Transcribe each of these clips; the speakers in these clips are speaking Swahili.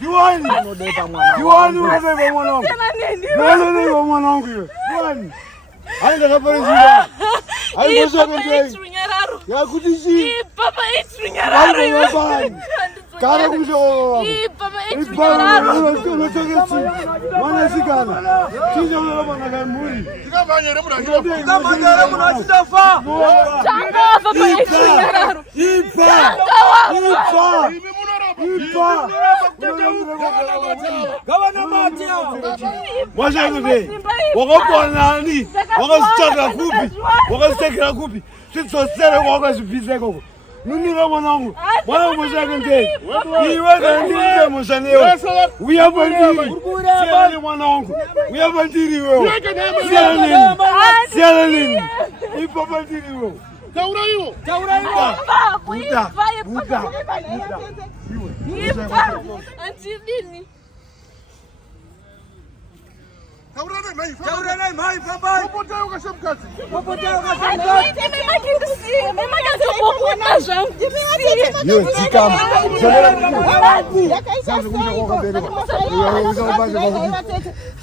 Juani unabeba mwanangu. Ndio mwanangu yule. Juani. Aenda kapale zile. Aisha kende. Ya kutishi. Papa Nyararo. Kara kumsho. Papa Nyararo. Mwana sikana. Kinyo bana kamuri. Tikamanyere muna chitafa. Changa Papa Nyararo. Ipa. Gavana Matia. Washangwe. Wakapona wakasitakira kupi. Sitsosele wakasipise koko. Nunura mwanangu. Mwana mshangwe. Iwe ndio mshaneo. Uyabandiri. Siani mwanangu. Uyabandiri wewe. Siani. Ipo bandiri wewe. Taura hiyo. Buda. Antidini. Taura nai mai baba. Popote ukashamkazi. Yo tikam. Sasa kuja kwa mbele.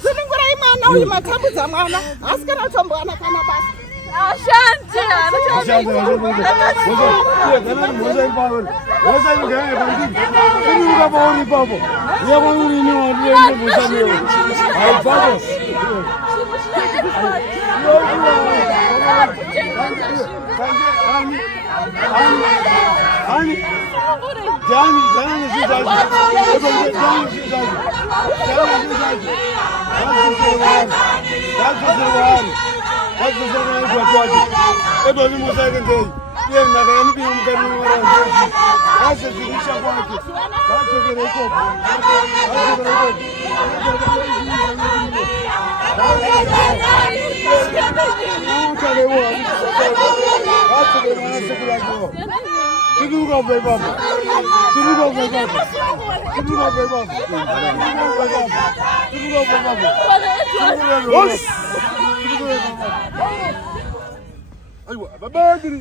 Sunungura imana uyu matambu za mwana. Asikana tombwana kana basi. Asante. Eba ni muzake ndei. Yeye nakani bi mkani wala. Asa zilisha kwake. Acha kile iko. Kiduga beba. Aywa, babadiri.